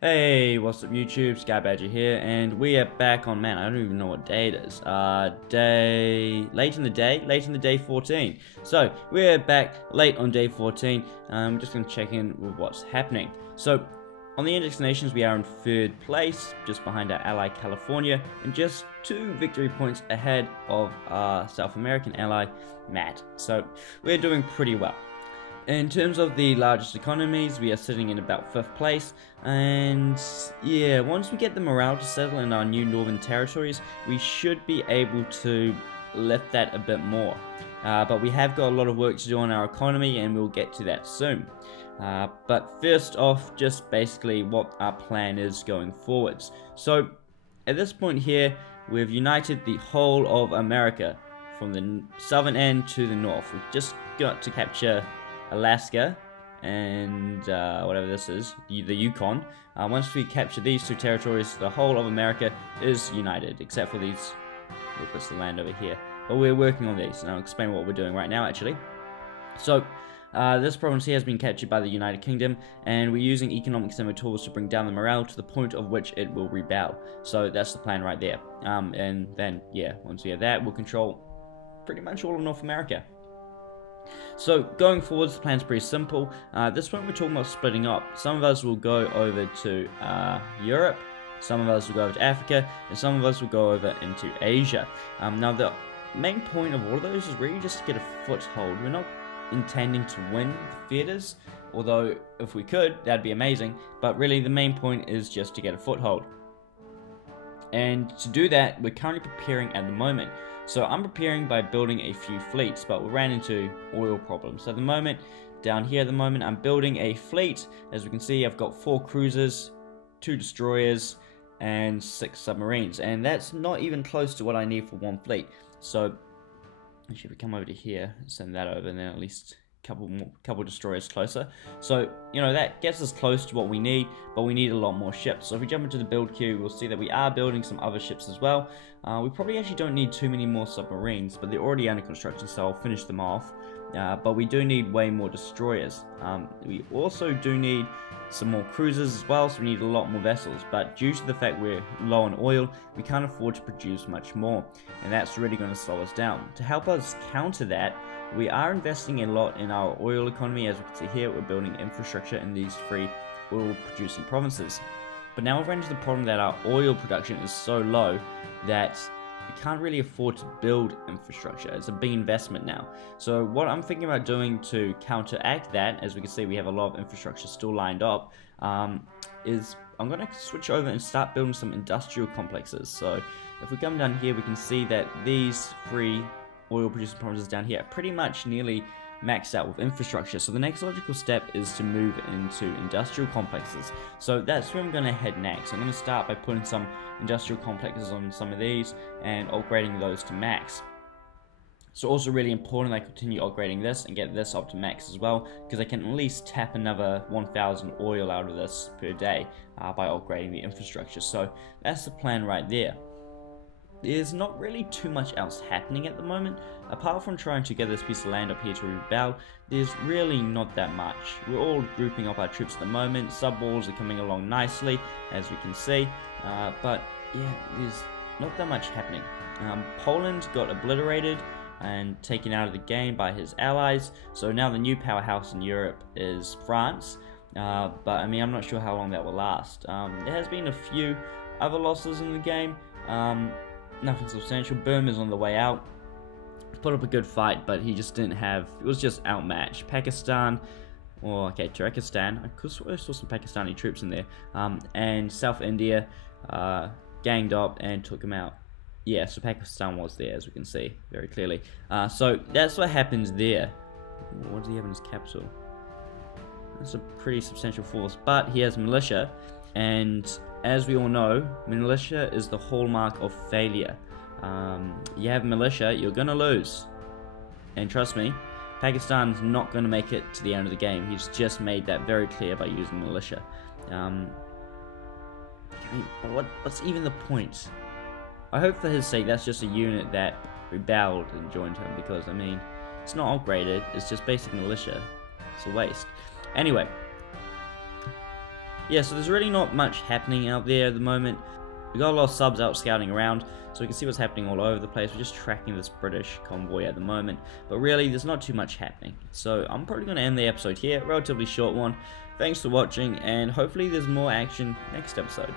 Hey, what's up YouTube? Sky Badger here, and we are back on, man, I don't even know what day it is. Late in the day 14. So, we're back late on day 14. I'm just going to check in with what's happening. So, on the Index Nations, we are in 3rd place, just behind our ally California, and just 2 victory points ahead of our South American ally, Matt. So, we're doing pretty well. In terms of the largest economies, we are sitting in about 5th place, and yeah, once we get the morale to settle in our new northern territories, we should be able to lift that a bit more. But we have got a lot of work to do on our economy, and we'll get to that soon. But first off, just basically what our plan is going forwards. So, at this point here, we've united the whole of America, from the southern end to the north. We've just got to capture Alaska and whatever this is, the Yukon. Once we capture these 2 territories, the whole of America is united, except for these little bits of land over here. But we're working on these, and I'll explain what we're doing right now, actually. So, this province here has been captured by the United Kingdom, and we're using economic similar tools to bring down the morale to the point of which it will rebel. So that's the plan right there. And then, yeah, once we have that, we'll control pretty much all of North America. So, going forwards, the plan's pretty simple. This one we're talking about splitting up. Some of us will go over to Europe, some of us will go over to Africa, and some of us will go over into Asia. Now, the main point of all of those is really just to get a foothold. We're not intending to win the theaters, although if we could, that'd be amazing. But really, the main point is just to get a foothold. And to do that, we're currently preparing at the moment. So I'm preparing by building a few fleets, but we ran into oil problems. So at the moment, down here at the moment, I'm building a fleet. As we can see, I've got 4 cruisers, 2 destroyers, and 6 submarines. And that's not even close to what I need for 1 fleet. So, actually, if we come over to here, send that over, and then at least couple destroyers closer. So, you know, that gets us close to what we need, but we need a lot more ships. So if we jump into the build queue, we'll see that we are building some other ships as well. We probably actually don't need too many more submarines, but they're already under construction, so I'll finish them off. But we do need way more destroyers. We also do need some more cruisers as well, so we need a lot more vessels. But due to the fact we're low on oil, we can't afford to produce much more, and that's really going to slow us down. To help us counter that, we are investing a lot in our oil economy. As we can see here, we're building infrastructure in these 3 oil producing provinces. But now we've run into the problem that our oil production is so low that we can't really afford to build infrastructure. It's a big investment now. So what I'm thinking about doing to counteract that, as we can see we have a lot of infrastructure still lined up, is I'm going to switch over and start building some industrial complexes. So if we come down here, we can see that these 3 oil producing provinces down here are pretty much nearly maxed out with infrastructure. So the next logical step is to move into industrial complexes. So that's where I'm going to head next. I'm going to start by putting some industrial complexes on some of these and upgrading those to max. So also really important I continue upgrading this and get this up to max as well, because I can at least tap another 1,000 oil out of this per day by upgrading the infrastructure. So that's the plan right there. There's not really too much else happening at the moment. Apart from trying to get this piece of land up here to rebel, there's really not that much. We're all grouping up our troops at the moment. Sub-walls are coming along nicely, as we can see. But yeah, there's not that much happening. Poland got obliterated and taken out of the game by his allies. So now the new powerhouse in Europe is France. But I mean, I'm not sure how long that will last. There has been a few other losses in the game. Nothing substantial. Burma's on the way out. Put up a good fight, but he just didn't have... It was just outmatched. Pakistan, or okay, Turkestan. I could swear I saw some Pakistani troops in there. And South India ganged up and took him out. Yeah, so Pakistan was there, as we can see very clearly. So that's what happens there. What does he have in his capital? That's a pretty substantial force, but he has militia, and as we all know, militia is the hallmark of failure. You have militia, you're gonna lose. And trust me, Pakistan's not gonna make it to the end of the game. He's just made that very clear by using militia. I mean, what's even the point? I hope for his sake that's just a unit that rebelled and joined him, because, I mean, it's not upgraded, it's just basic militia. It's a waste. Anyway, yeah, so there's really not much happening out there at the moment. We got a lot of subs out scouting around, so we can see what's happening all over the place. We're just tracking this British convoy at the moment, but really there's not too much happening. So I'm probably going to end the episode here, relatively short one. Thanks for watching, and hopefully there's more action next episode.